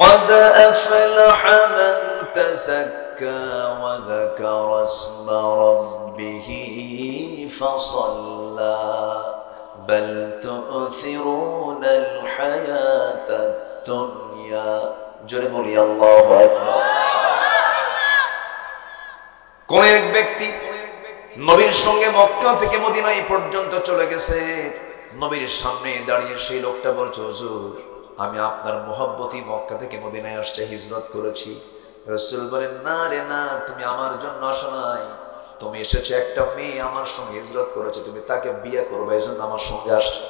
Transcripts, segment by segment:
قد أفلح من تزكى وذكر اسم ربه فصلى بل تؤثرون الحياة الدنيا জোরে বলি আল্লাহু আকবার। কোন এক ব্যক্তি নবীর সঙ্গে মক্কা থেকে মদিনা পর্যন্ত চলে গেছে। নবীর সামনে দাঁড়িয়ে সেই লোকটা বলছে, হুজুর আমি আপনার মোহাব্বতি মক্কা থেকে মদিনায় আসছে, হিজরত করেছি। রাসূল বলেন, না রে না, তুমি আমার জন্য আসো নাই, তুমি এসেছো একটা মেয়ে আমার সঙ্গে হিজরত করেছে, তুমি তাকে বিয়ে করবে, এই জন্য আমার সঙ্গে আসছো।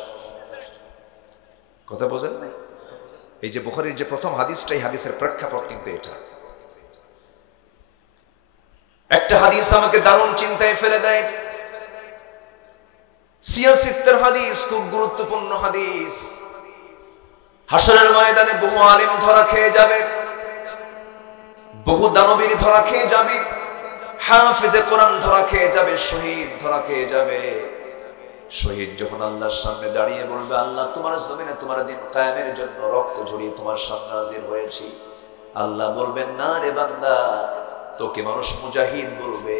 কথা বোঝেন নাই? এই যে বুখারীর যে প্রথম হাদিসটা, এই হাদিসের প্রেক্ষাপট কিন্তু এটা। একটা হাদিস আমাকে দারুণ চিন্তায় ফেলে দেয়। সিয়াসিত্তের হাদিস, খুব গুরুত্বপূর্ণ হাদিস। হাসরের ময়দানে বহু আলেম ধরা খেয়ে যাবে, বহু দানবীর ধরা খেয়ে যাবে, হাফেজে কোরআন ধরা খেয়ে যাবে, শহীদ ধরা খেয়ে যাবে। শহীদ যখন আল্লাহর সামনে দাঁড়িয়ে বলবে, আল্লাহ তোমার জমিনে তোমার দিন কায়েমের জন্য রক্ত ঝরিয়ে তোমার সামনে হাজির হয়েছি, আল্লাহ বলবেন, না রে বান্দা, তোকে মানুষ মুজাহিদ বলবে,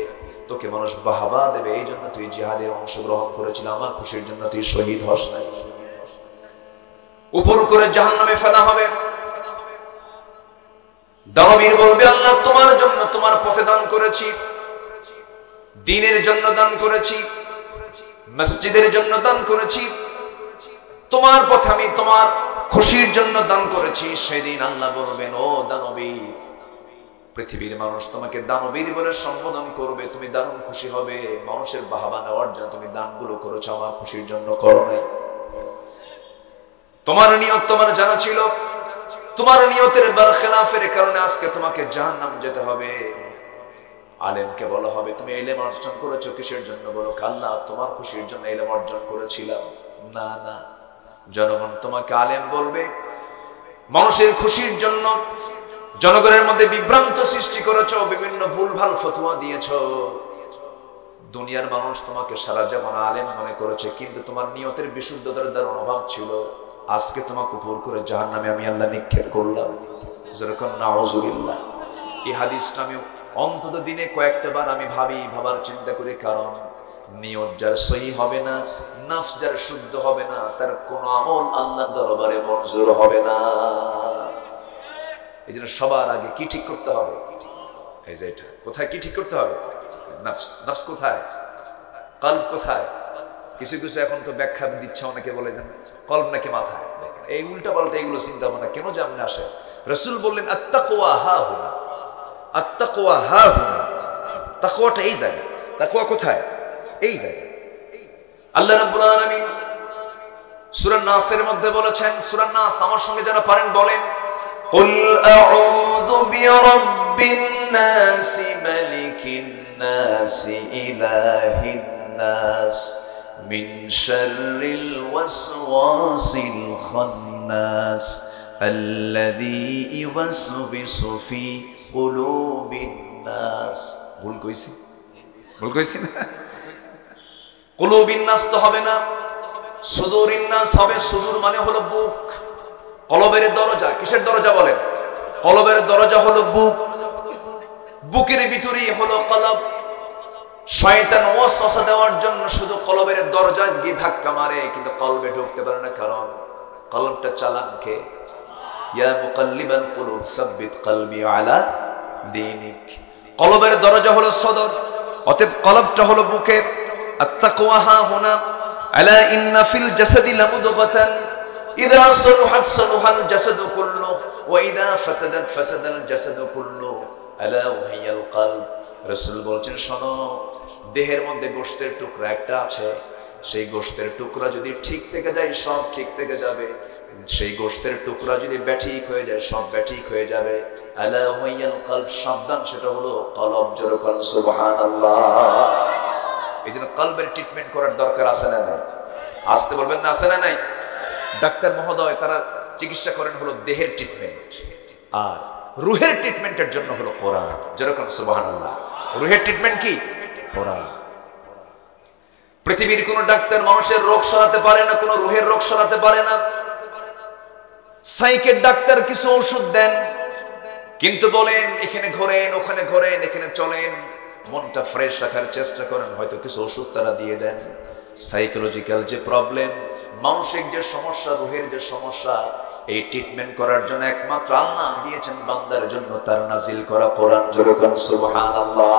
তোকে মানুষ বাহবা দেবে, এই জন্য তুই জিহাদে অংশগ্রহণ করেছিল, আমার খুশির জন্য তুই শহীদ হস নাই। উপর করে জাহান্নামে ফেলা হবে। দানবীর বলবে, আল্লাহ তোমার জন্য তোমার পথে দান করেছি, দ্বীনের জন্য দান করেছি, মসজিদের জন্য দান করেছি, তোমার পথে আমি তোমার খুশির জন্য দান করেছি। সেদিন আল্লাহ বলবেন, ও দানবীর, পৃথিবীর মানুষ তোমাকে দানবীর বলে সম্বোধন করবে, তুমি দারুণ খুশি হবে, মানুষের বাহবা নেওয়ার জন্য তুমি দানগুলো করেছো, আমার খুশির জন্য করো নাই। তোমার নিয়ত তোমার জানা ছিল, তোমার নিয়তের বরখেলাফের কারণে আজকে তোমাকে জাহান্নাম যেতে হবে। আলেমকে বলা হবে, তুমি ইলম অর্জন করেছো কিসের জন্য? বলো, আল্লাহ তোমার খুশির জন্য ইলম অর্জন করেছিলাম। না না, জনগণ তোমাকে আলেম বলবে মানুষের খুশির জন্য। জনগণের মধ্যে বিভ্রান্ত সৃষ্টি করেছো, বিভিন্ন ভুলভাল ফতোয়া দিয়েছো। দুনিয়ার মানুষ তোমাকে সারা জীবন আলেম মনে করেছে, কিন্তু তোমার নিয়তের বিশুদ্ধতার দ্বারা অভাব ছিল। আজকে তোমাকে উপর করে জাহান্নামে আমি আল্লাহ নিক্ষেপ করলাম। যেরকম নাউজুবিল্লাহ। এই হাদিসটা আমি অন্তত দিনে কয়েকটা বার আমি ভাবার চিন্তা করি, কারণ নিয়ত যার সহি হবে না, নফস যার শুদ্ধ হবে না, তার কোন আমল আল্লাহর দরবারে মঞ্জুর হবে না। এই জন্য সবার আগে কি ঠিক করতে হবে? এই যে এটা কোথায় কি ঠিক করতে হবে? নফস। নফস কোথায়? কলব কোথায়? কিছু কিছু এখন তো ব্যাখ্যা দিচ্ছে, অনেকে বলে যেন কলব নাকি মাথায়। এই উল্টা পাল্টা এগুলো চিন্তা ভাবনা কেন যে আমনে আসে? রাসূল বললেন, আত্তাকওয়া হা হুনা, আত্তাকওয়া হা হুনা। তাকওয়াটা এই জায়গায়। তাকওয়া কোথায়? এই জায়গায়। আল্লাহ রাব্বুল আলামিন সূরা নাসের মধ্যে বলেছেন, সূরা নাস আমার সঙ্গে যারা পারেন বলেন, কুল আউযু বিরাব্বিন নাস মালিকিন নাস ইলাহিন নাস মিন শাররিল ওয়াসওয়াসিল খান্নাস আল্লাযী ইওয়াসওয়িসু ফি কুলুবিন নাস। ভুল কইছি? ভুল কইছি না? কুলুবিন নাস তো হবে না, সুদুরিন নাস হবে। সুদূর মানে হলো বুক। কলবের দরজা, কিসের দরজা বলেন? কলবের দরজা হলো বুক। বুকের ভিতরেই হলো কলব। শয়তান ওয়াসওয়াসা দেওয়ার জন্য শুধু কলবের দরজায় গিয়ে ধাক্কা মারে, কিন্তু কলবে ঢুকতে পারে না, কারণ কলবটা চালান কে? ইয়া মুকাল্লিবাল কুলুব সাব্বিত কলবি আলা দীনিক। কলবের দরজা হলো সদর, অতএব কলবটা হলো বুকে। আত্তাকওয়া হা হুনা, আলা ইন্না ফিল জাসাদি লামুদগাতান ইযা সালুহাত সালুহাল জাসাদু কুল্লু ওয়া ইযা ফাসাদাত ফাসাদাল জাসাদু কুল্লু আলা ওয়াহিয়াল কলব। রাসূল বলেছেন, শোনো, দেহের মধ্যে গোশতের টুকরা একটা আছে, সেই গোশতের টুকরা যদি ঠিক থেকে যায় সব ঠিক থেকে যাবে, সেই গোশতের টুকরা যদি ব্যাঠিক হয়ে যায় সব ব্যাঠিক হয়ে যাবে। আলা ওয়াহিয়াল কলব, সাবধান, সেটা হলো কলব। জোরে বলেন সুবহানাল্লাহ। এই জন্য কলবের ট্রিটমেন্ট করার দরকার আছে না নাই? আসতে বলবেন না, আছে না নাই? ডাক্তার মহোদয় তারা চিকিৎসা করেন হলো দেহের ট্রিটমেন্ট, আর রুহের ট্রিটমেন্টের জন্য হলো কোরআন। যেরকম সুবহানাল্লাহ। রুহের ট্রিটমেন্ট কি? কোরআন। পৃথিবীর কোন ডাক্তার মানুষের রোগ সারাতে পারে না, কোন রুহের রোগ সারাতে পারে না। সাইকের ডাক্তার কিছু ওষুধ দেন, কিন্তু বলেন এখানে ঘোরেন, ওখানে ঘোরেন, এখানে চলেন, মনটা ফ্রেশ রাখার চেষ্টা করেন, হয়তো কিছু ওষুধ তারা দিয়ে দেন। সাইকোলজিক্যাল যে প্রবলেম, মানসিক যে সমস্যা, রুহের যে সমস্যা, এই ট্রিটমেন্ট করার জন্য একমাত্র আল্লাহ দিয়েছেন বান্দার জন্য তার নাজিল করা কোরআন। জোরে কোন সুবহানাল্লাহ।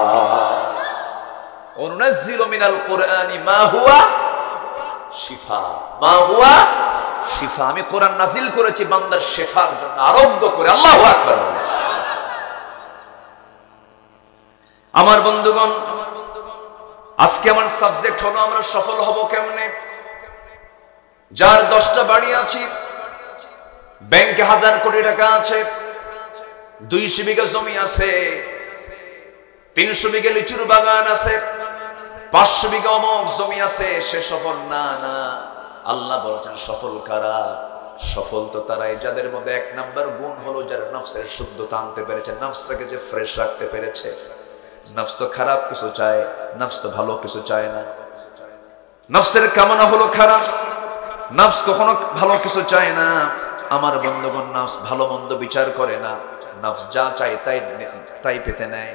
ওয়ানুনাজ্জিলু মিনাল কুরআনি মা হুয়া শিফা, মা হুয়া শিফা। আমি কোরআন নাজিল করেছি বান্দার শিফার জন্য, আরোগ্য করে। আল্লাহু আকবার। আমার বন্ধুগণ, আজকে আমার সাবজেক্ট হলো আমরা সফল হব কেমনে। যার 10টা বাড়ি আছে, ব্যাংকে 1000 কোটি টাকা আছে, 200 বিঘা জমি আছে, 300 বিঘা লিচুর বাগান আছে, 500 বিঘা অমুক জমি আছে, সে সফল না। না, আল্লাহ বলছেন সফল কারা? সফল তো তারাই যাদের মধ্যে 1 নাম্বার গুণ হলো যারা নফসের শুদ্ধতা আনতে পেরেছে, নফসটাকে যে ফ্রেশ রাখতে পেরেছে। নফস তো খারাপ কিছু চায়, নফস তো ভালো কিছু চায় না। নফসের কামনা হলো খারাপ, নফস কখনো ভালো কিছু চায় না। আমার বন্ধুগণ, নফস ভালো মন্দ বিচার করে না, নফস যা চায় তাই পেতে নেয়।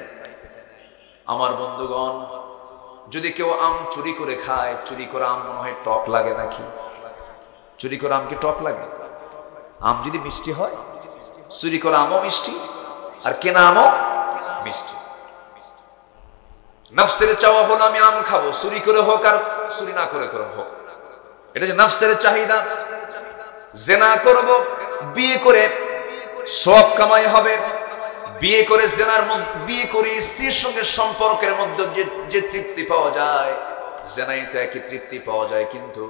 আমার বন্ধুগণ, যদি কেউ আম চুরি করে খায়, চুরি করা আম মনে হয় টক লাগে নাকি? চুরি করা আম কি টক লাগে? আম যদি মিষ্টি হয়, চুরি করা আমও মিষ্টি, আর কেনা আমও মিষ্টি। নফসের চাওয়া হলো আমি আম খাবো, চুরি করে হোক আর চুরি না করে হোক, এটা যে নফসের চাহিদা। জেনা করব, বিয়ে করে সওয়াব কামাই হবে, বিয়ে করে বিয়ে করে স্ত্রীর সঙ্গে সম্পর্কের মধ্যে যে তৃপ্তি পাওয়া যায়, জেনাইতে একই তৃপ্তি পাওয়া যায়। কিন্তু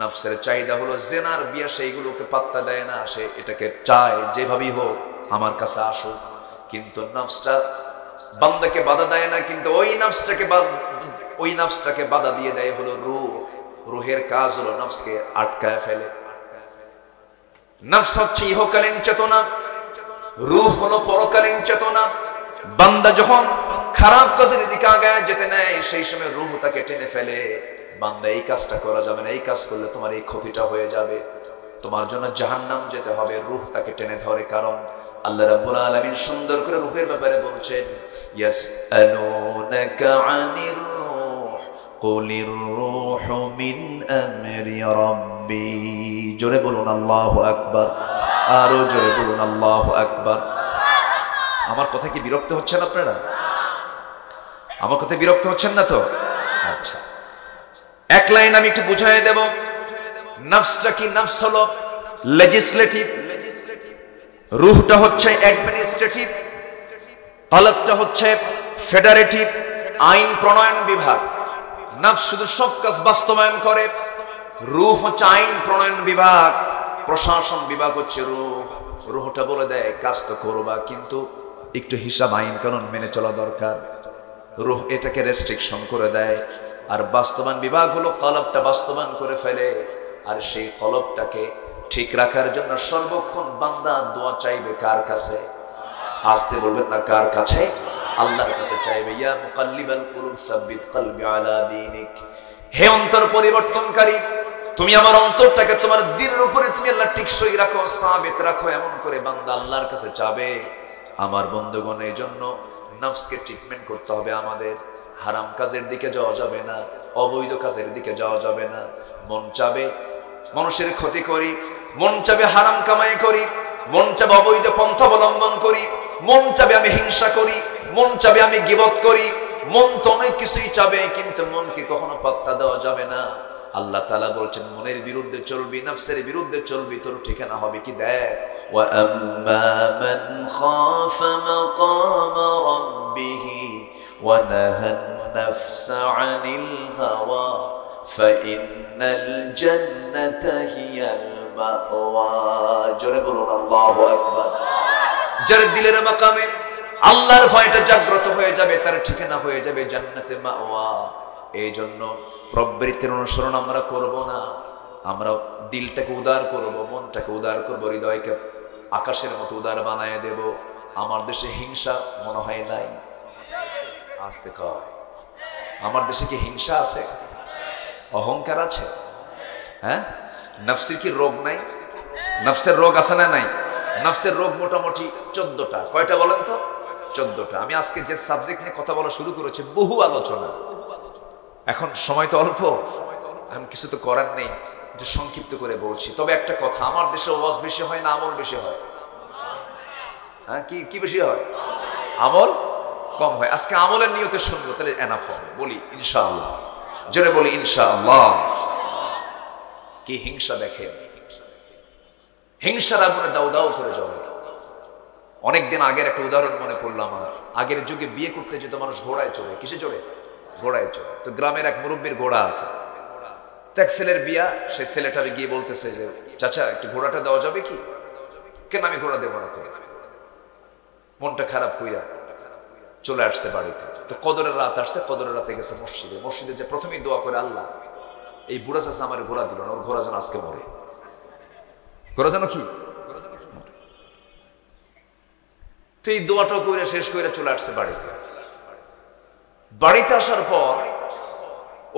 নফসের চাহিদা হলো জেনার বিয়ে, সেইগুলোকে পাত্তা দেয় না, সে এটাকে চায় যেভাবেই হোক আমার কাছে আসুক। কিন্তু নফসটা বান্দাকে বাধা দেয় না, কিন্তু ওই নফসটাকে বাধা দিয়ে দেয় হলো রূহ। রুহের কাজ হলো নফসকে আটকায় ফেলে। নফস হচ্ছে ইহকালীন চেতনা, রূহ হলো পরকালীন চেতনা। বান্দা যখন খারাপ কাজের দিকে আগায় যেতে নেয়, সেই সময় রূহ তাকে টেনে ফেলে। বান্দা এই কাজটা করা যাবে না, এই কাজ করলে তোমার এই ক্ষতিটা হয়ে যাবে, তোমার জন্য জাহান্নাম যেতে হবে। রূহ তাকে টেনে ধরে। কারণ আল্লাহ রাব্বুল আলামিন সুন্দর করে রূহের ব্যাপারে বলছেন, ইয়াসআলুনাকা আনির রূহ কুলির রূহু মিন আমরি রাব্বি। জোরে বলুন আল্লাহু আকবার, আরো জোরে বলুন আল্লাহু আকবার। আমার কথা কি বিরক্ত হচ্ছেন আপনারা? আমার কথা বিরক্ত হচ্ছেন না তো? আচ্ছা, এক লাইন আমি একটু বুঝাই দেব। নফসটা কি? নফস হলো লেজিসলেটিভ, রূহটা হচ্ছে অ্যাডমিনিস্ট্রেটিভ, কলবটা হচ্ছে ফেডারেটিভ, আইন প্রণয়ন বিভাগ। নফস শুধু সব কাজ বাস্তবায়ন করে, রূহ হচ্ছে আইন প্রণয়ন বিভাগ, প্রশাসন বিভাগ হচ্ছে রূহ। রূহটা বলে দেয় কাজ তো করবা, কিন্তু একটু হিসাব আইন কানুন মেনে চলা দরকার। রূহ এটাকে রেস্ট্রিকশন করে দেয়। আর বাস্তবায়ন বিভাগ হলো কলবটা বাস্তবায়ন করে ফেলে। আর সেই কলবটাকে ঠিক রাখার জন্য সর্বক্ষণ বান্দা দোয়া চাইবে কার কাছে? আসতে বলবেন না, কার কাছে? আল্লাহর কাছে চাইবে। ইয়া মুকাল্লিবাল কুলুব সাব্বিত কলবি আলা দীনিক। হে অন্তর পরিবর্তনকারী, তুমি আমার অন্তরটাকে তোমার দ্বীনের উপরে তুমি আল্লাহ টিকসই রাখো, সাবিত রাখো। এমন করে বান্দা আল্লাহর কাছে চাবে। আমার বন্ধুগণ, এই জন্য নফসকে ট্রিটমেন্ট করতে হবে আমাদের। হারাম কাজের দিকে যাওয়া যাবে না, অবৈধ কাজের দিকে যাওয়া যাবে না। মন চাবে মানুষের ক্ষতি করি, মন চাবে হারাম কামাই করি, মন চাবে অবৈধ পন্থা অবলম্বন করি, মন চাবে আমি হিংসা করি, মন চাবে আমি গীবত করি। মন তো অনেক কিছুই চাবে, কিন্তু মনকে কখনো পাত্তা দেওয়া যাবে না। আল্লাহ তাআলা বলছেন, মনের বিরুদ্ধে চলবি, নফসের বিরুদ্ধে চলবি, তোর ঠিকানা হবে কি? দেখ, ওয়া আম্মা মান খাফা মাকামা রাব্বিহি ওয়া নাহান নাফসা আনিল হাওয়া ফাইন্নাল জান্নাতা হিয়াল মাওয়া। জোরে বলুন আল্লাহু আকবার। যার দিলের মাকামে আল্লাহর ভয়টা জাগ্রত হয়ে যাবে, তার ঠিকানা হয়ে যাবে জান্নাতে মাওয়া। এই জন্য প্রবৃত্তির অনুসরণ আমরা করব না, আমরা দিলটাকে উদার করব, মনটাকে উদার করব, হৃদয়কে আকাশের মতো উদার বানায় দেব। আমার দেশে হিংসা মনে হয় নাই? আসতে কয়, আমার দেশে কি হিংসা আছে? অহংকার আছে? হ্যাঁ, নফসের কি রোগ নাই? নফসের রোগ আছে না নাই? নফসের রোগ মোটামুটি 14টা। কয়টা বলেন তো? 14টা। আমি আজকে যে সাবজেক্ট নিয়ে কথা বলা শুরু করেছি, বহু আলোচনা, এখন সময় তো অল্প, আমি কিছু তো করার নেই, যে সংক্ষিপ্ত করে বলছি। তবে একটা কথা, আমার দেশে ওয়াজ বেশি হয় না আমল বেশি হয়? হ্যাঁ, কি বেশি হয়? আমল কম হয়। আজকে আমলের নিয়তে শুনবো, তাহলে এনাফ হবে। বলি ইনশাআল্লাহ, জোরে বলি ইনশাআল্লাহ। কি হিংসা দেখেন, হিংসার আগুনে দাউ দাউ করে জ্বলে। অনেকদিন আগের একটা উদাহরণ মনে পড়লো আমার। আগের যুগে বিয়ে করতে যেত মানুষ ঘোড়ায় চড়ে। কিসে চড়ে? ঘোড়ায় চড়ে। তো গ্রামের এক মুরব্বীর ঘোড়া আছে, তো এক ছেলের বিয়া। সেই ছেলেটারে গিয়ে বলতেছে যে, চাচা একটু ঘোড়াটা দেওয়া যাবে কি? কেন আমি ঘোড়া দেবো না? তো মনটা খারাপ কইরা চলে আসছে বাড়িতে। তো কদরের রাত আসছে, কদরের রাতে গেছে মসজিদে। মসজিদে যে প্রথমেই দোয়া করে, আল্লাহ এই বুড়া চাচা আমার ঘোড়া দিল না, ওর ঘোড়া যেন আজকে মরে। ঘোড়া যেন কি? তো এই দোয়াটা করে শেষ করে চলে আসছে বাড়িতে। বাড়িতে আসার পর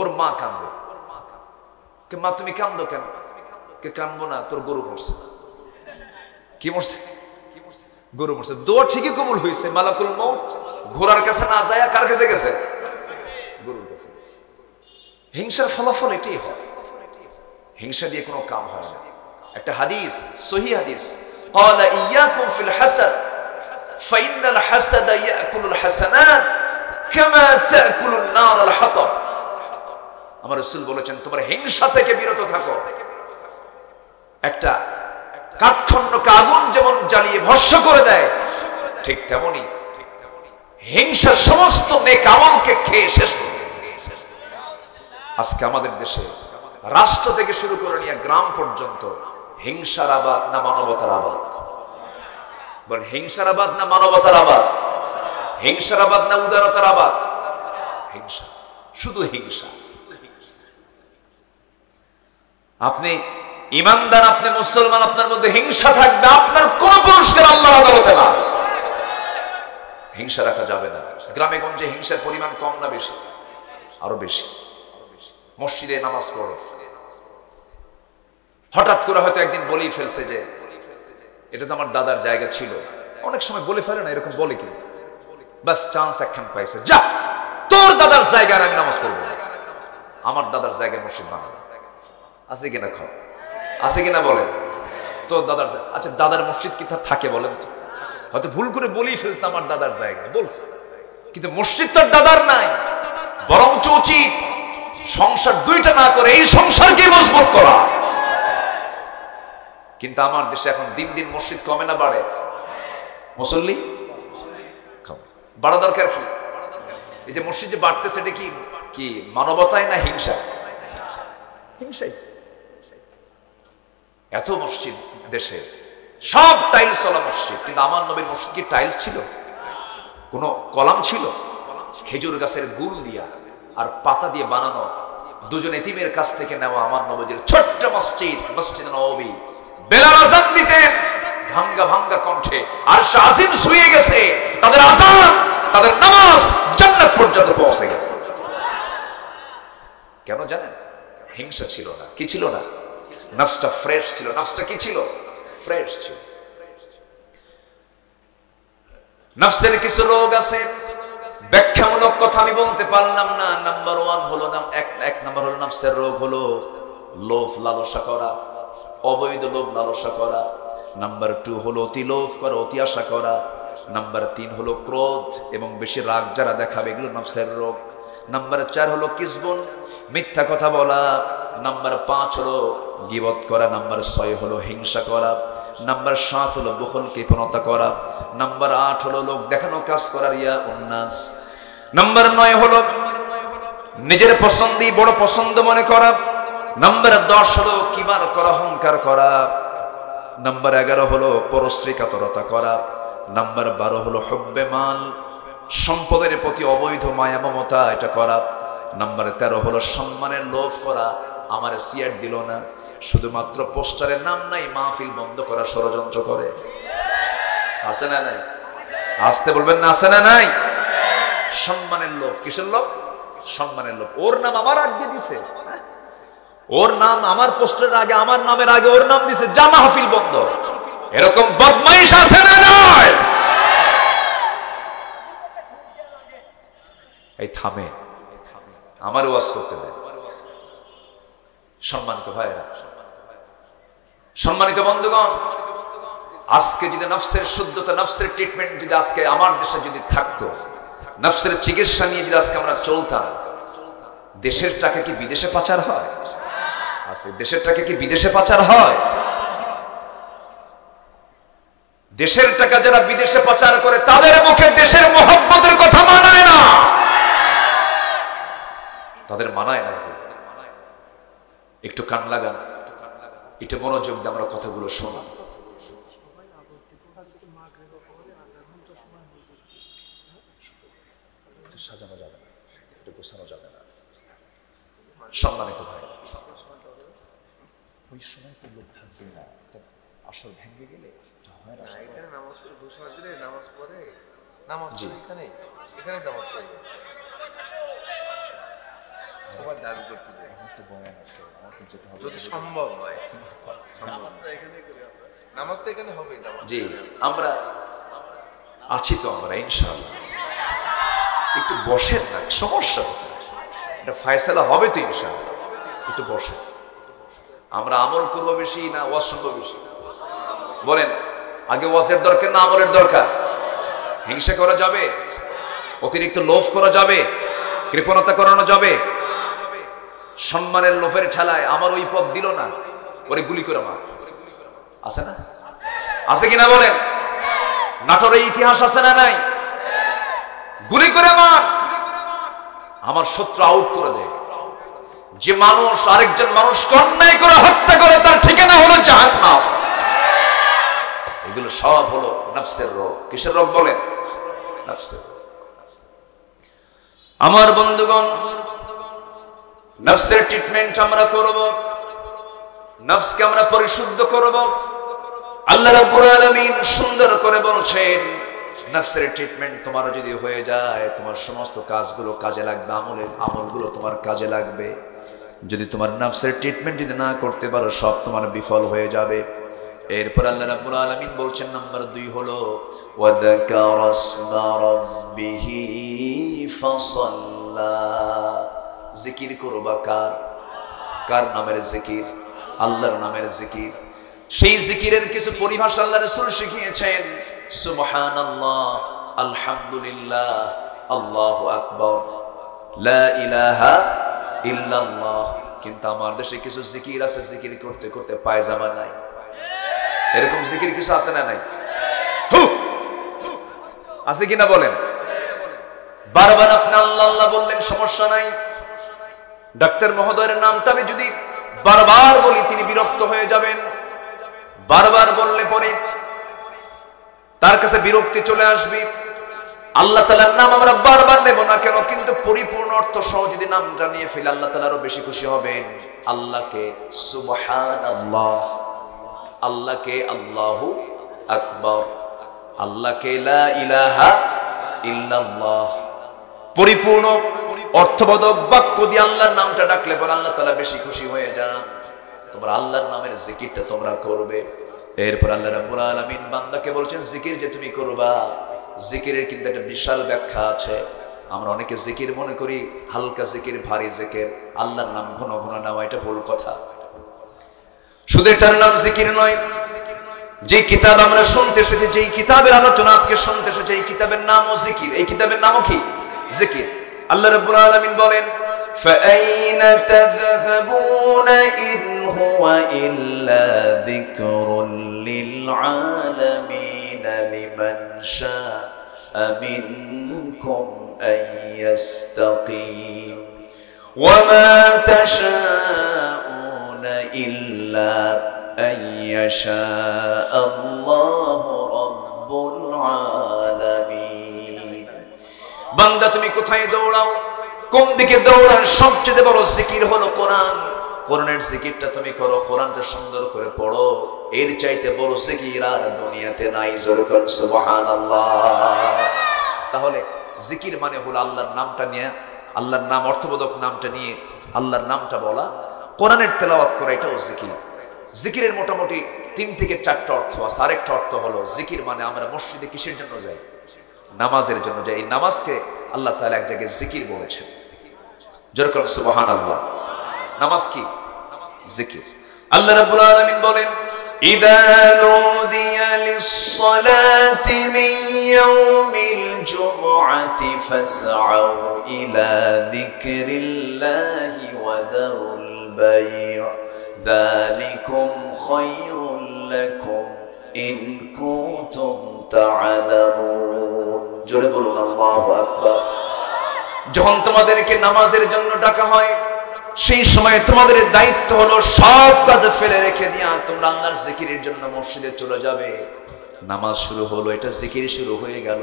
ওর মা কান্দে। মা তুমি কান্দো কেন? কে কান্দবো না, তোর গরু মরছে। কি মরছে? গরু মরছে। দোয়া ঠিকই কবুল হয়েছে। মালাকুল মউত ঘোড়ার কাছে না যায়, কার কাছে গেছে? গরুর কাছে গেছে। হিংসার ফলাফল এটাই হয়। হিংসা দিয়ে কোনো কাম হয় না। একটা হাদিস, সহিহ হাদিস, ক্বালা ইয়াকুম ফিল হাসাদ ফাইন্নাল হাসাদা ইয়াকুলুল হাসানাত কামা তাকুলুন নার আল হাতাব। আমার রাসূল বলেছেন, তোমরা হিংসা থেকে বিরত থাকো। একটা কাঠখণ্ডকে আগুন যেমন জ্বালিয়ে ভস্ম করে দেয়, ঠিক তেমনি হিংসা সমস্ত নেক আমলকে খেয়ে শেষ করে। আজকে আমাদের দেশে রাষ্ট্র থেকে শুরু করে নিয়ে গ্রাম পর্যন্ত হিংসার আবাদ না মানবতার আবাদ? বলেন, হিংসার আবাদ না মানবতার আবাদ? হিংসার আবাদ না উদারতার আবাদ? হিংসা, শুধু হিংসা। আপনি ইমানদার, আপনি মুসলমান, আপনার মধ্যে হিংসা থাকবে, আপনার কোন পুরস্কার আল্লাহর আদালতে না। হিংসা রাখা যাবে না। গ্রামে গঞ্জে হিংসার পরিমাণ কম না বেশি? আরো বেশি। মসজিদে নামাজ পড়ো, হঠাৎ করে হয়তো একদিন বলেই ফেলছে যে এটা তো আমার দাদার জায়গা ছিল। অনেক সময় বলে ফেলে না, এরকম বলে কি, বাস চান্স একখান পাইছে, যা তোর দাদার জায়গায় আমি নামাজ পড়বো, আমার দাদার জায়গায় মসজিদ বানাবো। আছে কিনা? খাও আছে কিনা বলেন? তোর দাদার, আচ্ছা দাদার মসজিদ কি তার থাকে বলেন তো? হয়তো ভুল করে বলেই ফেলছে আমার দাদার জায়গা বলছে, কিন্তু মসজিদ তার দাদার নাই। বরঞ্চ উচিত সংসার দুইটা না করে এই সংসারকে মজবুত করা। কিন্তু আমার দেশে এখন দিন দিন মসজিদ কমে না বাড়ে? মুসল্লি বাড়া দরকার কি? এই যে মসজিদ যে বাড়তেছে, এটা কি মানবতায় না হিংসা? হিংসাই। এত মসজিদ দেশে, সব টাইলস ওয়ালা মসজিদ, কিন্তু আমার নবীর মসজিদ কি টাইলস ছিল? কোন কলাম ছিল? খেজুর গাছের গুল দিয়া আর পাতা দিয়ে বানানো, দুজন এতিমের কাছ থেকে নেওয়া আমার নবীর ছোট্ট মসজিদ, মসজিদ নববী। বেলাল আযান দিতেন ভাঙ্গা ভাঙ্গা কণ্ঠে, আর শাহিন শুয়ে গেছে, তাদের আযান, তাদের নামাজ জান্নাত পর্যন্ত পৌঁছে গেছে। কেন জানেন? হিংসা ছিল না। কি ছিল না? নফসটা ফ্রেশ ছিল। নফসটা কি ছিল? ফ্রেশ ছিল। নফসের কিছু রোগ আছে, ব্যাখ্যামূলক কথা আমি বলতে পারলাম না। নাম্বার 1 হলো না, এক নাম্বার হলো নফসের রোগ হলো লোভ লালসা করা, অবৈধ লোভ লালসা করা। নাম্বার 2 হলো অতি লোভ করা, অতি আশা করা। নাম্বার 3 হলো ক্রোধ এবং বেশি রাগ যারা দেখাবে, এগুলো নফসের রোগ। নাম্বার 4 হলো কিসবুন, মিথ্যা কথা বলা। নাম্বার 5 হলো গীবত করা। নাম্বার 6 হলো হিংসা করা। নাম্বার 7 হলো বুখল, কৃপণতা করা। নাম্বার 8 হলো লোক দেখানো কাজ করা, রিয়া উন্নাস। নাম্বার 9 হলো নিজের পছন্দই বড় পছন্দ মনে করা। নাম্বার 10 হলো কিবার করা, অহংকার করা। নাম্বার 11 হলো পরশ্রী কাতরতা করা। নাম্বার 12 হলো হুব্বে মাল, সম্পদের প্রতি অবৈধ মায়া মমতা এটা করা। নাম্বার 13 হলো সম্মানের লোভ করা, আমার সিয়ার দিল না, শুধুমাত্র পোস্টারের নাম নাই, মাহফিল বন্ধ করা ষড়যন্ত্র করে। আছে না নাই? আসতে বলবেন না, আছে না নাই? সম্মানের লোভ। কিসের লোভ? সম্মানের লোভ। ওর নাম আমার আগ দিয়ে দিছে, ওর নাম আমার পোস্টারের আগে, আমার নামের আগে ওর নাম দিছে, যা মাহফিল বন্ধ। এরকম বদমাইশ আছে না নয়? এই থামে, আমার ওয়াজ করতে দেয়। সম্মানিত ভাইরা, সম্মানিত বন্ধুগণ, আজকে যদি নফসের শুদ্ধতা, নফসের ট্রিটমেন্ট যদি আজকে আমার দেশে যদি থাকতো, নফসের চিকিৎসা নিয়ে যদি আজকে আমরা চলতাম, দেশের টাকা কি বিদেশে পাচার হয়? আজকে দেশের টাকা কি বিদেশে পাচার হয়? দেশের টাকা যারা বিদেশে পাচার করে তাদের মুখে দেশের মোহব্বতের কথা মানায় না, তাদের মানায় না। একটু কান লাগান, একটু মনোযোগ দিয়ে আমরা কথাগুলো শোনা। সাজানো যাবে না, একটু গোছানো যাবে না। সম্মানিত ভাই, ওই সময় তো লোক থাকবে না, আসর ভেঙে গেলে সম্ভব হয়। নামাজ তো এখানে হবে। জি, আমরা আছি তো, আমরা ইনশাআল্লাহ। একটু বসেন না, সমস্যা কোথায়? এটা ফয়সালা হবে তো ইনশাআল্লাহ। একটু বসেন। আমরা আমল করবো বেশি না ওয়াজ শুনবো বেশি? বলেন, আগে ওয়াজের দরকার না আমলের দরকার? হিংসা করা যাবে? অতিরিক্ত লোভ করা যাবে? কৃপণতা করানো যাবে? সম্মানের লোভের ঠেলায় আমার ওই পথ দিল না, ওরে গুলি করে মার, আছে না? আছে কিনা বলেন? নাটোরের ইতিহাস আছে না নাই? গুলি করে মার, আমার শত্রু আউট করে দেয়। যে মানুষ আরেকজন মানুষকে অন্যায় করে হত্যা করে তার ঠিকানা হলো জাহান্নাম। এগুলো সব হলো নফসের রোগ। কিসের রোগ বলেন? নফসের। আমার বন্ধুগণ, নফসের ট্রিটমেন্ট আমরা করব, নফসকে আমরা পরিশুদ্ধ করব। আল্লাহ রাব্বুল আলামিন সুন্দর করে বলছেন, নফসের ট্রিটমেন্ট তোমার যদি হয়ে যায়, তোমার সমস্ত কাজগুলো কাজে লাগবে, আমলগুলো তোমার কাজে লাগবে। যদি তোমার নফসের ট্রিটমেন্ট যদি না করতে পারো, সব তোমার বিফল হয়ে যাবে। এরপর আল্লাহ রাব্বুল আলামিন বলছেন, নাম্বার 2 হলো ওয়াযাকারা ইসমা রাব্বিহি ফাসাল্লা। জিকির করবা কার? কার নামের জিকির? আল্লাহর নামের জিকির। সেই জিকিরের কিছু পরিভাষা আল্লাহ রাসূল শিখিয়েছেন। সুবহানাল্লাহ, আলহামদুলিল্লাহ, আল্লাহু আকবার, লা ইলাহা ইল্লাল্লাহ। কিন্তু আমার দেশে কিছু জিকির আছে, জিকির করতে করতে পায়জামা নাই। এরকম জিকির কিছু আছে না নাই? আছে কিনা বলেন? বারবার আপনি আল্লাহ আল্লাহ বললেন, সমস্যা নাই। ডাক্তার মহোদয়ের নামটা আমি যদি বারবার বলি তিনি বিরক্ত হয়ে যাবেন। বারবার বললে পরে তার কাছে বিরক্তি চলে আসবে। আল্লাহ তাআলার নাম আমরা বারবার নেব না কেন, কিন্তু পরিপূর্ণ অর্থ সহ যদি নামটা নিয়ে ফেলে আল্লাহ তাআলা আরো বেশি খুশি হবেন। আল্লাহকে সুবহানাল্লাহ, আল্লাহকে আল্লাহু আকবার, আল্লাহকে লা ইলাহা ইল্লাল্লাহ। পরিপূর্ণ অর্থবোধক বাক্য দিয়ে আল্লাহর নামটা ডাকলে পর আল্লাহ তাআলা বেশি খুশি হয়ে যান। তোমরা আল্লাহর নামের জিকিরটা তোমরা করবে। এরপর আল্লাহ রাব্বুল আলামিন বান্দাকে বলছেন, জিকির যে তুমি করবা, জিকিরের কিন্তু একটা বিশাল ব্যাখ্যা আছে। আমরা অনেকে জিকির মনে করি হালকা জিকির, ভারী জিকির। আল্লাহর নাম ঘন ঘন নেওয়া এটা ভুল কথা। শুধু এটার নাম জিকির নয়। যে কিতাব আমরা শুনতে এসেছি, যেই কিতাবের আলোচনা আজকে শুনতে এসেছি, এই কিতাবের নামও জিকির। এই কিতাবের নামও কি? জিকির। আল্লাহ রাব্বুল আলামিন বলেন, فَأَيْنَ تَذْهَبُونَ إِنْ هُوَ إِلَّا ذِكْرٌ لِلْعَالَمِينَ لِمَنْ شَاءَ مِنْكُمْ أَنْ يَسْتَقِيمَ وَمَا تَشَاءُونَ إِلَّا أَنْ يَشَاءَ اللَّهُ رَبُّ الْعَالَمِينَ। বান্দা তুমি কোথায় দৌড়াও, কোন দিকে দৌড়ান? সবচেয়ে বড় জিকির হলো কোরআন। কোরআনের জিকিরটা তুমি করো, কোরআনটা সুন্দর করে পড়ো। এর চাইতে বড় জিকির আর দুনিয়াতে নাই। জোরে বল সুবহানাল্লাহ। তাহলে জিকির মানে হলো আল্লাহর নামটা নিয়ে, আল্লাহর নাম অর্থবোধক নামটা নিয়ে আল্লাহর নামটা বলা। কোরআনের তেলাওয়াত করা এটাও জিকির। জিকিরের মোটামুটি 3 থেকে 4টা অর্থ আছে। আরেকটা অর্থ হলো জিকির মানে আমরা মসজিদে কিসের জন্য যাই? নামাজের জন্য যাই। এই নামাজকে আল্লাহ তাআলা এক জায়গায় জিকির বলেছেন। জোরে বলেন সুবহানাল্লাহ। নামাজ কি? জিকির। আল্লাহ রাব্বুল আলামিন বলেন, ইযা নুদিয়া লিস-সালাতি মিন ইয়াউমিল জুমআতি ফাসআউ ইলা যিকরিল্লাহি ওয়া যারুল বাই', যালিকুম খায়রুল লাকুম ইন কুনতুম তা'লামুন। জোরে বলুন আল্লাহু আকবার। যখন তোমাদেরকে নামাজের জন্য ডাকা হয়, সেই সময় তোমাদের দায়িত্ব হলো সব কাজ ফেলে রেখে দিয়া তোমরা আল্লাহর জিকিরের জন্য মসজিদে চলে যাবে। নামাজ শুরু হলো, এটা জিকির শুরু হয়ে গেল।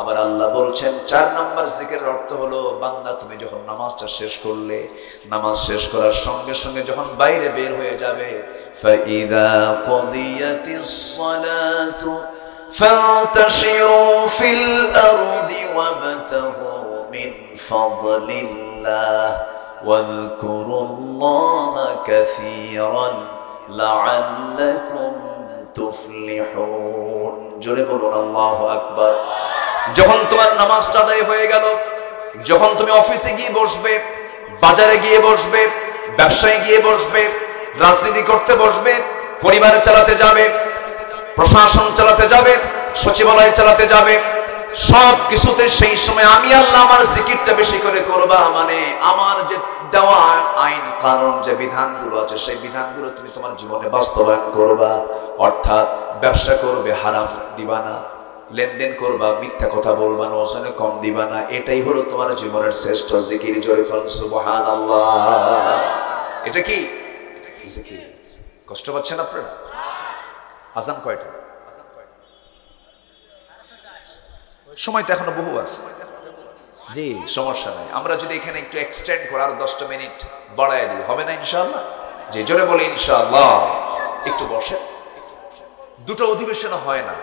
আবার আল্লাহ বলছেন 4 নাম্বার জিকিরের অর্থ হলো, বান্দা তুমি যখন নামাজটা শেষ করলে, নামাজ শেষ করার সঙ্গে সঙ্গে যখন বাইরে বের হয়ে যাবে, ফাইদা কুদিয়াতিস সালাতু ফান্তাশিরু ফিল আরদি ওয়াবতাগু মিন ফাদলিল্লাহ ওয়াযকুরুল্লাহা কাসীরান লাআল্লাকুম তুফলিহুন। জোরে বলুন আল্লাহু আকবার। যখন তোমার নামাজটা আদায় হয়ে গেল, যখন তুমি অফিসে গিয়ে বসবে, বাজারে গিয়ে বসবে, ব্যবসায় গিয়ে বসবে, রাজনীতি করতে বসবে, পরিবার চালাতে যাবে, প্রশাসন চালাতে যাবে, সচিবালয় চালাতে যাবে, সব কিছুতে সেই সময় আমি আল্লাহ আমার জিকিরটা বেশি করে করবা, মানে আমার যে দেওয়া আইন কানুন যে বিধানগুলো আছে সেই বিধানগুলো তুমি তোমার জীবনে বাস্তবায়ন করবা। অর্থাৎ ব্যবসা করবে, হারাম দিবা না, লেনদেন করবা, মিথ্যা কথা বলবা না, ওজনে কম দিবা না। এটাই হলো তোমার জীবনের শ্রেষ্ঠ জিকির। জোরে বলুন সুবহানাল্লাহ। এটা কি জিকির? কষ্ট পাচ্ছেন আপনারা? আজান কয়টা? সময় তো এখনো বহু আছে। জি, সমস্যা নাই। আমরা যদি এখানে একটু এক্সটেন্ড করে আর 10টা মিনিট বাড়ায় দিই, হবে না ইনশাআল্লাহ? জি, জোরে বলে ইনশাআল্লাহ। একটু বসেন। 2টা অধিবেশন হয় না,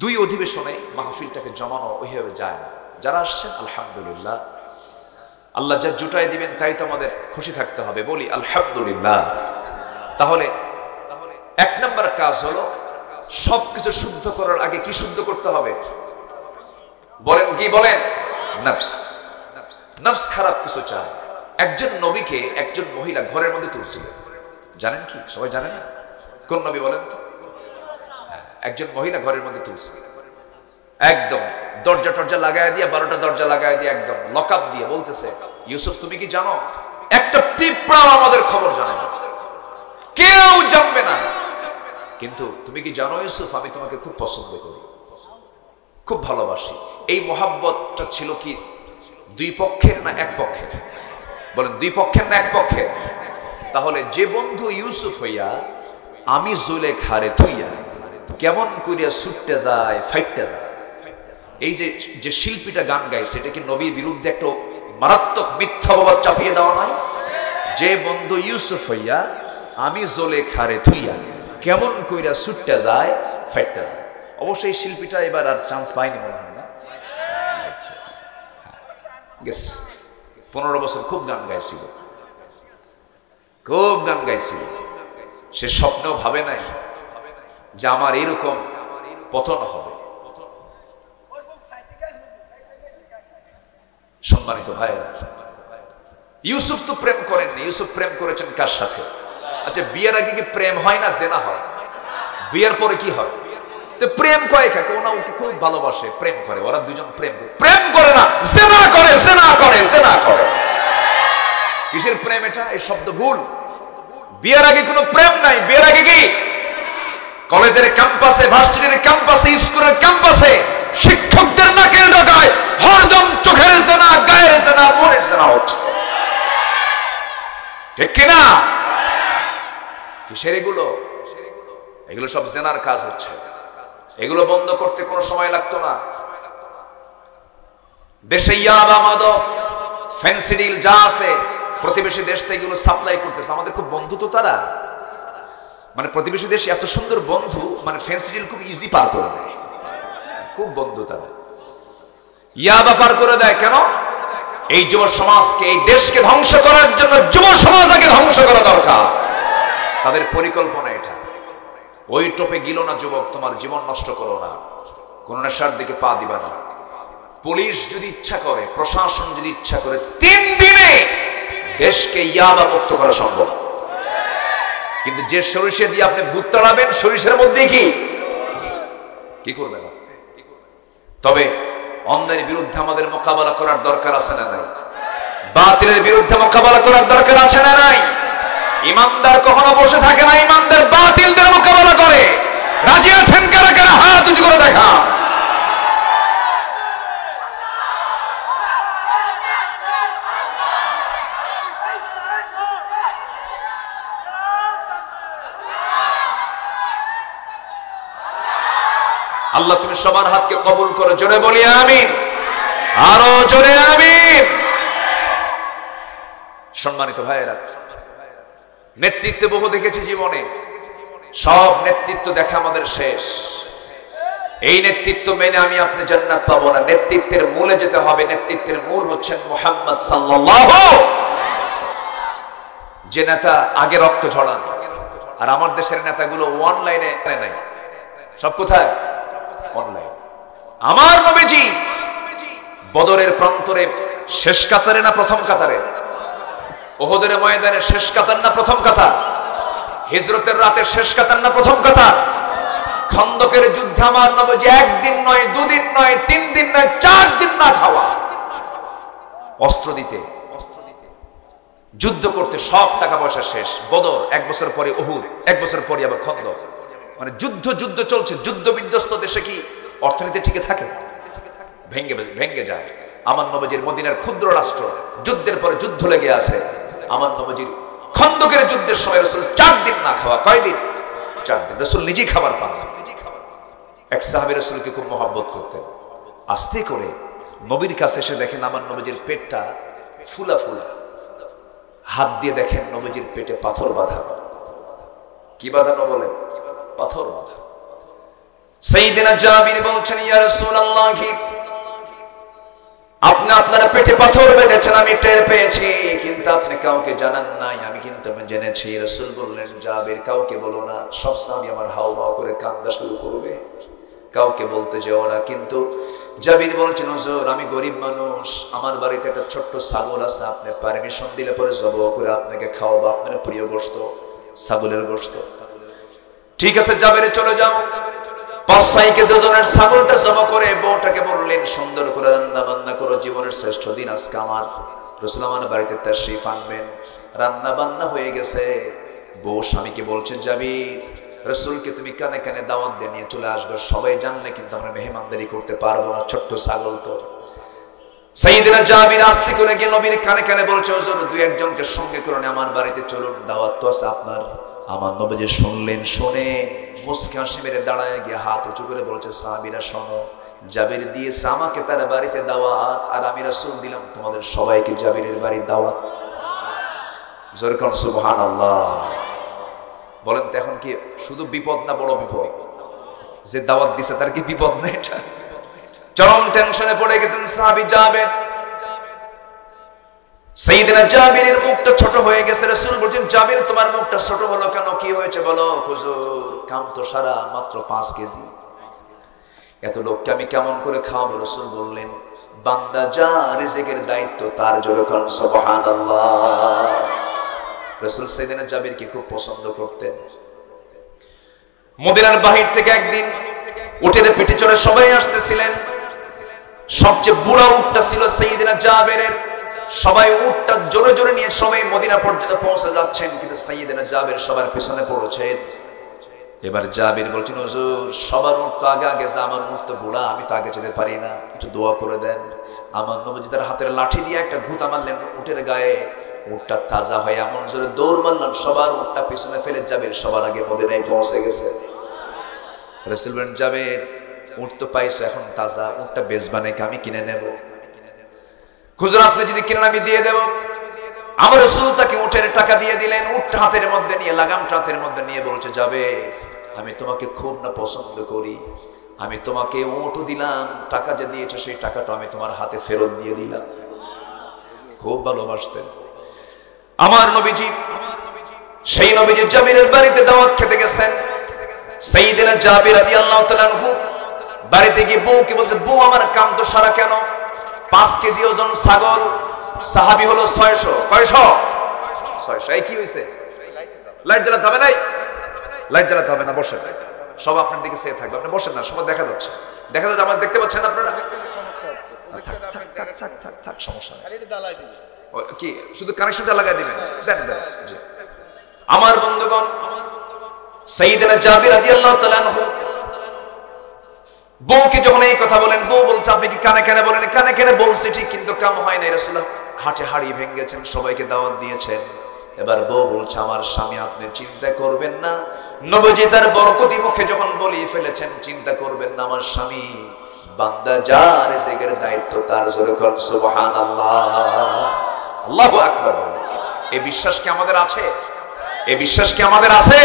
2 অধিবেশনে মাহফিলটাকে জমানো ওইভাবে যায় না। যারা আসছেন আলহামদুলিল্লাহ, আল্লাহ যা জুটাই দিবেন তাই তো আমাদের খুশি থাকতে হবে। বলি আলহামদুলিল্লাহ। তাহলে 1 নম্বর কাজ হলো সবকিছু শুদ্ধ করার আগে কি শুদ্ধ করতে হবে? বলেন কি? বলেন নফস। নফস খারাপ কিছু চায়। একজন নবীকে একজন মহিলা ঘরের মধ্যে তুলছিল, জানেন কি? সবাই জানেন না? কোন নবী বলেন তো? একজন মহিলা ঘরের মধ্যে তুলছিল, একদম দরজা টরজা লাগায় দিয়ে, 12টা দরজা লাগায় দিয়ে, একদম লকআপ দিয়ে বলতেছে, ইউসুফ তুমি কি জানো একটা পিঁপড়াও আমাদের খবর জানে না, কেউ জানবে না, কিন্তু তুমি কি জানো ইউসুফ আমি তোমাকে খুব পছন্দ করি, খুব ভালোবাসি। এই মোহাব্বতটা ছিল কি 2 পক্ষের না 1 পক্ষের? বলেন 2 পক্ষের না 1 পক্ষের? তাহলে যে বন্ধু ইউসুফ হইয়া আমি জুলেখারে থইয়া কেমন করিয়া ছুটতে যায়, ফাইটতে যায়, এই যে শিল্পীটা গান গায় সেটা কি নবীর বিরুদ্ধে একটা মারাত্মক মিথ্যা অপবাদ চাপিয়ে দেওয়া নয়? যে বন্ধু ইউসুফ হইয়া আমি জুলেখারে থইয়া কেমন কইরা ছুটতে যায়, ফাইটতে যায়। অবশ্যই শিল্পীটা এবার আর চান্স পায়নি মনে হয় না। 15 বছর খুব গান গাইছিল, খুব গান গাইছিল। সে স্বপ্নেও ভাবে নাই যে আমার এরকম পতন হবে। সম্মানিত ভাইয়েরা, ইউসুফ তো প্রেম করেননি। ইউসুফ প্রেম করেছেন কার সাথে? আচ্ছা, বিয়ের আগে কি প্রেম হয় না জেনা হয়? বিয়ের পরে কি হয়? তো প্রেম কয় কাকে? ওনা ওকে খুব ভালোবাসে, প্রেম করে, ওরা দুজন প্রেম করে। প্রেম করে না, জেনা করে, জেনা করে, জেনা করে। কিসের প্রেম এটা? এই শব্দ ভুল। বিয়ের আগে কোনো প্রেম নাই। বিয়ের আগে কি কলেজের ক্যাম্পাসে, ভার্সিটির ক্যাম্পাসে, স্কুলের ক্যাম্পাসে শিক্ষকদের নাকের ডগায় হরদম চোখের জেনা, গায়ের জেনা, মনের জেনা হচ্ছে, ঠিক কিনা? কিসের এগুলো? এগুলো সব জেনার কাজ হচ্ছে। এগুলো বন্ধ করতে কোনো সময় লাগতো না। দেশে ইয়াবা, মাদক, ফেন্সিডিল যা আছে প্রতিবেশী দেশ থেকে এগুলো সাপ্লাই করতেছে। আমাদের খুব বন্ধু তো তারা, মানে প্রতিবেশী দেশ এত সুন্দর বন্ধু, মানে ফেন্সিডিল খুব ইজি পার করে দেয়, খুব বন্ধু তারা। ইয়াবা পার করে দেয় কেন? এই যুব সমাজকে, এই দেশকে ধ্বংস করার জন্য যুব সমাজ আগে ধ্বংস করা দরকার। তাদের পরিকল্পনা এটা। ওই টোপে গিল না যুবক, তোমার জীবন নষ্ট করো না, কোন নেশার দিকে পা দিবা না। পুলিশ যদি ইচ্ছা করে, প্রশাসন যদি ইচ্ছা করে, 3 দিনে দেশকে ইয়াবা মুক্ত করা সম্ভব। কিন্তু যে সরিষা দিয়ে আপনি ভূত তাড়াবেন, সরিষার মধ্যে কি করবেন? তবে অন্যের বিরুদ্ধে আমাদের মোকাবেলা করার দরকার আছে না নাই? বাতিলের বিরুদ্ধে মোকাবেলা করার দরকার আছে না নাই? ইমানদার কখনো বসে থাকে না, ইমানদার বাতিলদের মোকাবেলা করে। রাজি আছেন কারা কারা? হাত উঁচু করে দেখা। আল্লাহ তুমি সবার হাতকে কবুল করো, জোরে বলি আমিন, আরো জোরে আমিন। সম্মানিত ভাইয়েরা, নেতৃত্বে বহু দেখেছি জীবনে, সব নেতৃত্ব দেখা আমাদের শেষ। এই নেতৃত্ব মেনে আমি আপনি জান্নাত পাবো না। নেতৃত্বের মূলে যেতে হবে। নেতৃত্বের মূল হচ্ছেন মুহাম্মদ সাল্লাল্লাহু। যে নেতা আগে রক্ত ঝরান, আর আমার দেশের নেতাগুলো অনলাইনে নাই, সব কোথায়? অনলাইন। আমার নবীজি বদরের প্রান্তরে শেষ কাতারে না প্রথম কাতারে? ওহদের ময়দানে শেষ কাতার না প্রথম কাতার? হিজরতের রাতে শেষ কাতার না প্রথম কাতার? খন্দকের যুদ্ধে আমার নবীজি 1 দিন নয়, 2 দিন নয়, 3 দিন নয়, 4 দিন না খাওয়া, অস্ত্র দিতে, যুদ্ধ করতে সব টাকা পয়সা শেষ। বদর 1 বছর পরে, উহুদ 1 বছর পরে আবার খন্দক। মানে যুদ্ধ চলছে। যুদ্ধ বিধ্বস্ত দেশে কি অর্থনীতি টিকে থাকে? ভেঙ্গে যায়। আমার নবীজির মদিনার ক্ষুদ্র রাষ্ট্র, যুদ্ধের পরে যুদ্ধ লেগে আছে। আমার নবীজির খন্দকের যুদ্ধের সময় রাসূল 4 দিন না খাওয়া। কয়দিন? 4 দিন। রাসূল নিজেই খাবার পান। এক সাহাবী রাসূলকে খুব মহব্বত করতেন। আস্তে করে নবীর কাছে এসে দেখেন আমার নবীজির পেটটা ফুলা ফুলা। হাত দিয়ে দেখেন নবীজির পেটে পাথর বাঁধা। কি বাঁধানো বলে? পাথর বাঁধা। সাইয়েদনা জাবির বলছেন, ইয়া রাসূলুল্লাহ, আপনি আপনার পেটে পাথর বেঁধেছেন, আমি টের পেয়েছি, কিন্তু আপনি কাউকে জানান নাই, আমি কিন্তু জেনেছি। রাসূল বললেন, জাবির কাউকে বলো না। সব সাহাবী আমার হাওমাও করে কান্না শুরু করবে, কাউকে বলতে যেও না। কিন্তু জাবির বলছেন, হুজুর আমি গরিব মানুষ, আমার বাড়িতে একটা ছোট্ট ছাগল আছে, আপনি পারমিশন দিলে পরে জবাই করে আপনাকে খাওয়াবো, আপনার প্রিয় গোশত, ছাগলের গোশত। ঠিক আছে জাবির, চলে যাও। 5-6 কেজি ওজনের ছাগলটা জবাই করে বউটাকে বললেন, সুন্দর করে রান্না বান্না করো, জীবনের শ্রেষ্ঠ দিন আজকে আমার। রাসূল আমার বাড়িতে তাশরীফ আনবেন। রান্না বান্না হয়ে গেছে। বউ স্বামীকে বলছেন, জাবির রাসূলকে তুমি কানে কানে দাওয়াত দিয়ে নিয়ে চলে আসবে, সবাই জানলে কিন্তু আমরা মেহমানদারি করতে পারবো না, ছোট্ট ছাগল তো। সাইয়েদনা জাবির আস্তে করে গিয়ে নবীর কানে কানে বলছে, হুজুর 2-1 জনকে সঙ্গে করে আমার বাড়িতে চলুন, দাওয়াত তো আছে আপনার। আমার নবীজি শুনলেন, শুনে মুস্কি হাসি মেরে দাঁড়ায় গিয়ে হাত উঁচু করে বলছে, সাহাবীরা শোনো, জাবির দিয়েছে আমাকে তার বাড়িতে দাওয়াত, আর আমি রাসূল দিলাম তোমাদের সবাইকে জাবিরের বাড়ির দাওয়াত। জোরে কোন সুবহানাল্লাহ। বলেন তো এখন কি শুধু বিপদ না বড় বিপদ? যে দাওয়াত দিছে তার কি বিপদ না? এটা চরম টেনশনে পড়ে গেছেন সাহাবী জাবির। সাইয়েদনা জাবিরের মুখটা ছোট হয়ে গেছে। রাসূল বলেন, জাবির তোমার মুখটা ছোট হলো কেন? কি হয়েছে বলো? হুজুর কাম তো সারা মাত্র 5 কেজি, এত লোককে আমি কেমন করে খাওয়াবো? রাসূল বললেন, বান্দা যা রিজিকের দায়িত্ব তার। জোরে কোন সুবহানাল্লাহ। রাসূল সাইয়েদনা জাবিরকে খুব পছন্দ করতেন। মদিনার বাহির থেকে একদিন উটের পিঠে চড়ে সবাই আসতেছিলেন। সবচেয়ে বুড়া উটটা ছিল সাইয়েদনা জাবিরের। সবাই উটটা জোরে জোরে নিয়ে সবাই মদিনা পর্যন্ত পৌঁছে যাচ্ছেন, কিন্তু সাইয়েদনা জাবির সবার পিছনে পড়েছেন। এবার জাবির বলছেন, হুজুর সবার উট তো আগে আগে, আমার উট তো বুড়া, আমি তো আগে যেতে পারি না, একটু দোয়া করে দেন। আমার নবীজি তার হাতের লাঠি দিয়ে একটা ঘুতা মারলেন উটের গায়ে। উটটা তাজা হয়ে এমন জোরে দৌড় মারলেন, সবার উটটা পিছনে ফেলে জাবির সবার আগে মদিনায় পৌঁছে গেছে। রাসূল বলেন, জাবির উট তো পাইছো, এখন তাজা, উটটা বেচবা নাকি? আমি কিনে নেব। হুজুর আপনি যদি কিনেন আমি দিয়ে দেব। আমার রাসূল তাকে উটের টাকা দিয়ে দিলেন। উটটা হাতের মধ্যে নিয়ে, লাগামটা হাতের মধ্যে নিয়ে বলছে, যাবে আমি তোমাকে খুব না পছন্দ করি, আমি তোমাকে উটও দিলাম, টাকা যে দিয়েছো সেই টাকাটা আমি তোমার হাতে ফেরত দিয়ে দিলাম। খুব ভালোবাসতেন। আমার নবীজি, সেই নবীজি জাবিরের বাড়িতে দাওয়াত খেতে গেছেন। সাইয়েদনা জাবির রাদিয়াল্লাহু তাআলা আনহু বাড়িতে গিয়ে বউকে বলছে, বউ আমার কাম তো সারা কেন? 5 কেজি ওজন ছাগল, সাহাবী হলো 600। কয়শো? 600। এই কি হইছে? লাইট জ্বালাতে হবে নাই? লাইট জ্বালাতে হবে না, বসেন। সব আপনার দিকে চেয়ে থাকবে, আপনি বসেন না, সবাই দেখা যাচ্ছে। দেখা যাচ্ছে, আমার দেখতে পাচ্ছেন আপনারা? থাক, সমস্যা নেই। কি শুধু কানেকশনটা লাগাই দিবেন? আমার বন্ধুগণ, সাইয়েদনা জাবির রাদিয়াল্লাহু তাআলা আনহু বউকে যখন এই কথা বলেন, বউ বলছে, আপনি কি কানে কানে বলেন? কানে কানে বলছে ঠিক, কিন্তু কাম হয় না। রাসূলুল্লাহ হাটে হাড়ি ভেঙেছেন, সবাইকে দাওয়াত দিয়েছেন। এবার বউ বলছে, আমার স্বামী, আপনি চিন্তা করবেন না। নবীজি তার বরকতি মুখে যখন বলি ফেলেছেন, চিন্তা করবেন না, আমার স্বামী বান্দা, যার রিজিকের দায়িত্ব তার। জোরে বলেন সুবহানাল্লাহ, আল্লাহু আকবার। এই বিশ্বাস কি আমাদের আছে? এই বিশ্বাস কি আমাদের আছে?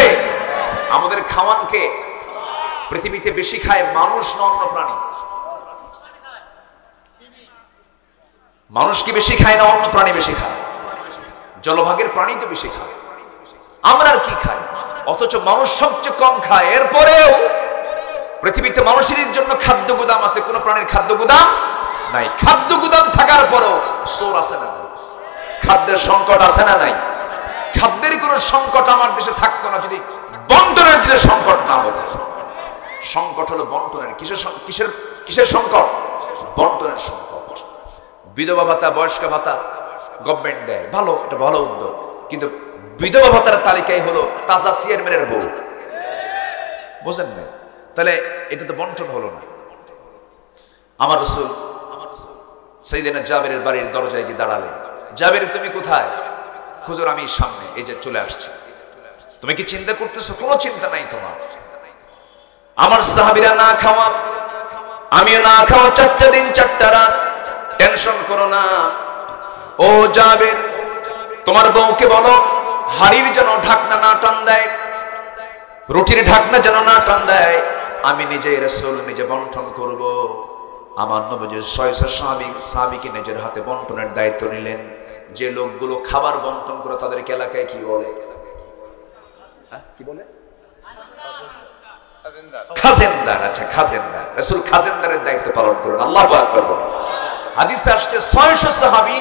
আমাদের খাওয়ানকে পৃথিবীতে বেশি খায় মানুষ না অন্য প্রাণী? মানুষ কি বেশি খায় না অন্য প্রাণী বেশি খায়? জলভাগের প্রাণী তো বেশি খায়। আমরা আর কি খাই? অথচ মানুষ সবচেয়ে কম খায়। এরপরেও পৃথিবীতে মানুষের জন্য খাদ্য গুদাম আছে, কোন প্রাণীর খাদ্য গুদাম নাই। খাদ্য গুদাম থাকার পরেও চোর আছে না নাই? খাদ্যের সংকট আছে না নাই? খাদ্যের কোন সংকট আমার দেশে থাকতো না যদি বন্টনের যদি সংকট না হতো। সংকট হলো বন্টনের। কিসের সংকট? বন্টনের সংকট। বিধবা ভাতা, বয়স্ক ভাতা গভর্নমেন্ট দেয়, ভালো, এটা ভালো উদ্যোগ। কিন্তু বিধবা ভাতার তালিকায় হলো তাজা চেয়ারম্যানের বউ, বুঝেন না? তাহলে এটা তো বন্টন হলো না। আমার রাসূল সাইয়েদনা জাবিরের বাড়ির দরজায় গিয়ে দাঁড়ালেন। জাবির, তুমি কোথায়? হুজুর, আমি সামনে, এই যে চলে আসছি। তুমি কি চিন্তা করতেছো? কোনো চিন্তা নাই তোমার। আমার সাহাবীরা না খাওয়া, আমিও না খাওয়া, 4টা দিন 4টা রাত। টেনশন করো না। ও জাবির, তোমার বউকে বলো হাড়ির যেন ঢাকনা না টান দেয়, রুটির ঢাকনা যেন না টান দেয়। আমি নিজে রাসূল নিজে বন্টন করব। আমার নবীজি 600 সাহাবীকে নিজের হাতে বন্টনের দায়িত্ব নিলেন। যে লোকগুলো খাবার বন্টন করে তাদেরকে এলাকায় কি বলে? কি বলে? খাজেনদার। আচ্ছা, খাজেনদার। রাসূল খাজেনদারের দায়িত্ব পালন করেন। আল্লাহু আকবার। হাদিসে আসছে 600 সাহাবী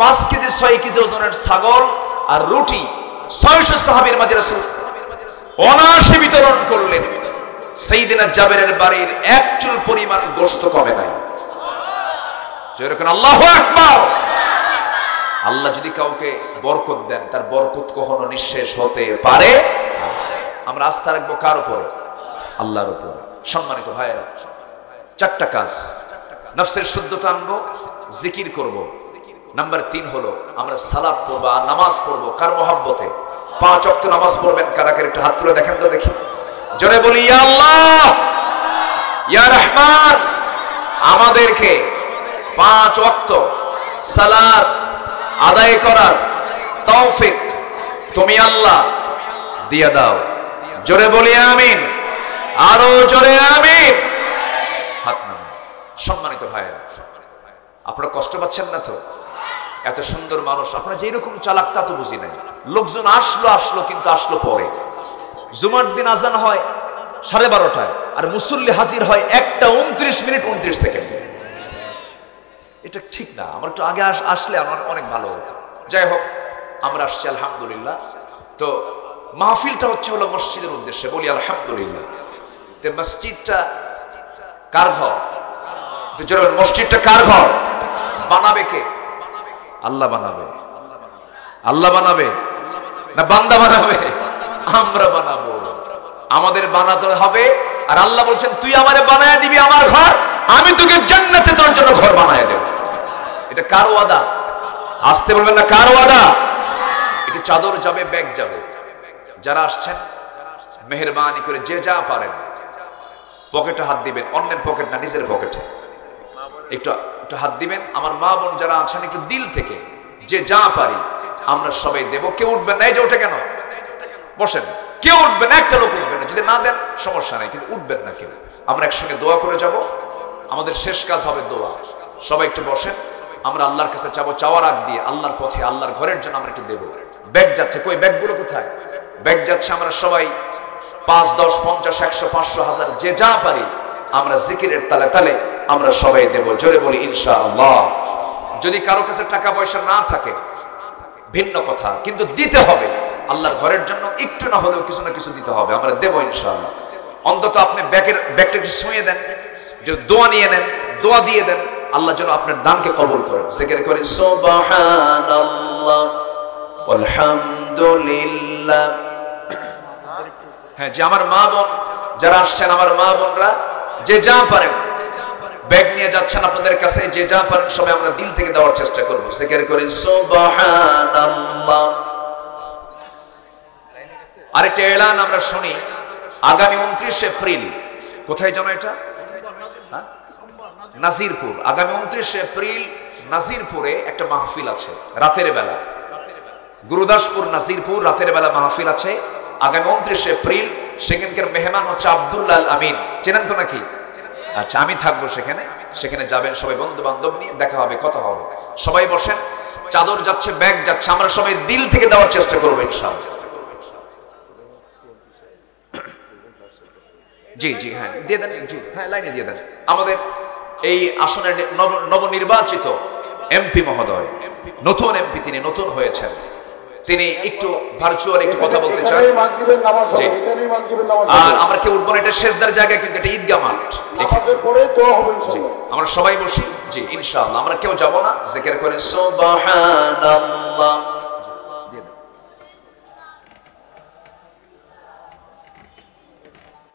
5 কেজি 6 কেজি ওজনের ছাগল আর রুটি 600 সাহাবীর মাঝে রাসূল অনায়াসে বিতরণ করলেন। সাইয়েদনা জাবিরের বাড়ির এক চুল পরিমাণ গোশত কমে নাই। যেরকম আল্লাহু আকবার। আল্লাহ যদি কাউকে বরকত দেন, তার বরকত কখনো নিঃশেষ হতে পারে। আমরা আস্থা রাখবো কার উপরে? আল্লাহর উপরে। সম্মানিত ভাইয়েরা, 4টা কাজ। নফসের শুদ্ধতা আনবো, জিকির করব। নাম্বার 3 হলো আমরা সালাত পড়বো আর নামাজ পড়বো। কার মহব্বতে? 5 ওয়াক্ত নামাজ পড়বেন কারা কারা? একটু হাত তুলে দেখেন তো দেখি। জোরে বলি, ইয়া আল্লাহ, ইয়া রহমান, আমাদেরকে 5 ওয়াক্ত সালাত আদায় করার তৌফিক তুমি আল্লাহ দিয়ে দাও। জোরে বলি আমিন। আরো জোরে আমিন। হাত নামান। সম্মানিত ভাইয়েরা, আপনারা কষ্ট পাচ্ছেন না তো? এত সুন্দর মানুষ, আপনারা যেরকম চালাক তা তো বুঝি নাই। লোকজন আসলো কিন্তু আসলো পরে। জুমার দিন আজান হয় 12:30টায়, আর মুসল্লি হাজির হয় 1:29 29 সেকেন্ড। এটা ঠিক না। আমরা একটু আগে আসলে আমার অনেক ভালো হতো। যাই হোক, আমরা আসছি আলহামদুলিল্লাহ। তো মাহফিলটা হলো মসজিদের উদ্দেশ্যে, বলি আলহামদুলিল্লাহ। তো মসজিদটা কার ঘর? মসজিদটা কার ঘর? বানাবে কে? আল্লাহ বানাবে। আল্লাহ বানাবে না বান্দা বানাবে? আমরা বানাবো। আমাদের বানাতে হবে। আর আল্লাহ বলছেন, তুই আমারে বানায় দিবি আমার ঘর, আমি তোকে জান্নাতে তোর জন্য ঘর বানায় দেব। এটা কার ওয়াদা? আসতে বলবেন না, কার ওয়াদা? এটা চাদর যাবে, ব্যাগ যাবে। যারা আসছেন মেহেরবানি করে যে যা পারেন পকেটে হাত দিবেন, অন্যের পকেট না, নিজের পকেটে একটু হাত দিবেন। আমার মা বোন যারা আছেন একটু দিল থেকে যে যা পারি আমরা সবাই দেব। কেউ উঠবেন না। এই যে ওঠে কেন? বসেন। কেউ উঠবেন না, একটা লোক উঠবেন না। যদি না দেন সমস্যা নাই, কিন্তু উঠবেন না কেউ। আমরা একসঙ্গে দোয়া করে যাব। আমাদের শেষ কাজ হবে দোয়া। সবাই একটু বসেন। আমরা আল্লাহর কাছে চাবো, চাওয়ার আগ দিয়ে আল্লাহর পথে আল্লাহর ঘরের জন্য আমরা একটু দেবো। ব্যাগ যাচ্ছে, কই ব্যাগগুলো কোথায়? ব্যাগ যাচ্ছে, আমরা সবাই 5, 10, 50, 100, 500, 1000 যে যা পারি আমরা জিকিরের তালে তালে আমরা সবাই দেব। জোরে বলি ইনশাআল্লাহ। যদি কারো কাছে টাকা পয়সা না থাকে ভিন্ন কথা, কিন্তু দিতে হবে আল্লাহর ঘরের জন্য, একটু না হলেও কিছু না কিছু দিতে হবে, আমরা দেব ইনশাআল্লাহ। অন্তত আপনি ব্যাগটা একটু ছুঁয়ে দেন, দোয়া নিয়ে নেন, দোয়া দিয়ে দেন, আল্লাহ যেন আপনার দানকে কবুল করেন। জিকির করেন সুবহানাল্লাহ আলহামদুলিল্লাহ। হ্যাঁ, যে আমার মা বোন যারা আসছেন, আমার মা বোনরা যে যা পারেন ব্যাগ নিয়ে যাচ্ছেন আপনাদের কাছে, যে যা পারেন সবাই আমরা দিল থেকে দেওয়ার চেষ্টা করব। জিকির করি সুবহানাল্লাহ। আরেকটা এলান আমরা শুনি, আগামী 29 এপ্রিল, কোথায় জানো এটা? নাজিরপুর। আগামী 29 এপ্রিল নাজিরপুরে একটা মাহফিল আছে রাতের বেলা, গুরুদাসপুর নাজিরপুর, রাতের বেলা মাহফিল আছে আগামী 29 এপ্রিল। সেখানকার মেহমান হচ্ছে আব্দুল্লাহ আল আমিন, চেনেন তো নাকি? আচ্ছা, আমি থাকবো সেখানে, সেখানে যাবেন সবাই, বন্ধু বান্ধব নিয়ে দেখা হবে, কথা হবে। সবাই বসেন, চাদর যাচ্ছে, ব্যাগ যাচ্ছে, আমরা সবাই দিল থেকে দেওয়ার চেষ্টা করবো ইনশাআল্লাহ। জি জি, হ্যাঁ দিয়ে দেন, জি হ্যাঁ লাইনে দিয়ে দেন। আমাদের এই আসনের নবনির্বাচিত এমপি মহোদয়, নতুন এমপি, তিনি নতুন হয়েছেন, তিনি একটু ভার্চুয়াল একটু কথা বলতে চান। জি, আর আমরা কেউ উঠবো না, এটা সেজদার জায়গা, কিন্তু এটা ঈদগাহ মাঠ। জি, আমরা সবাই বসি, জি ইনশাআল্লাহ, আমরা কেউ যাবো না। জিকির করে সুবহানাল্লাহ।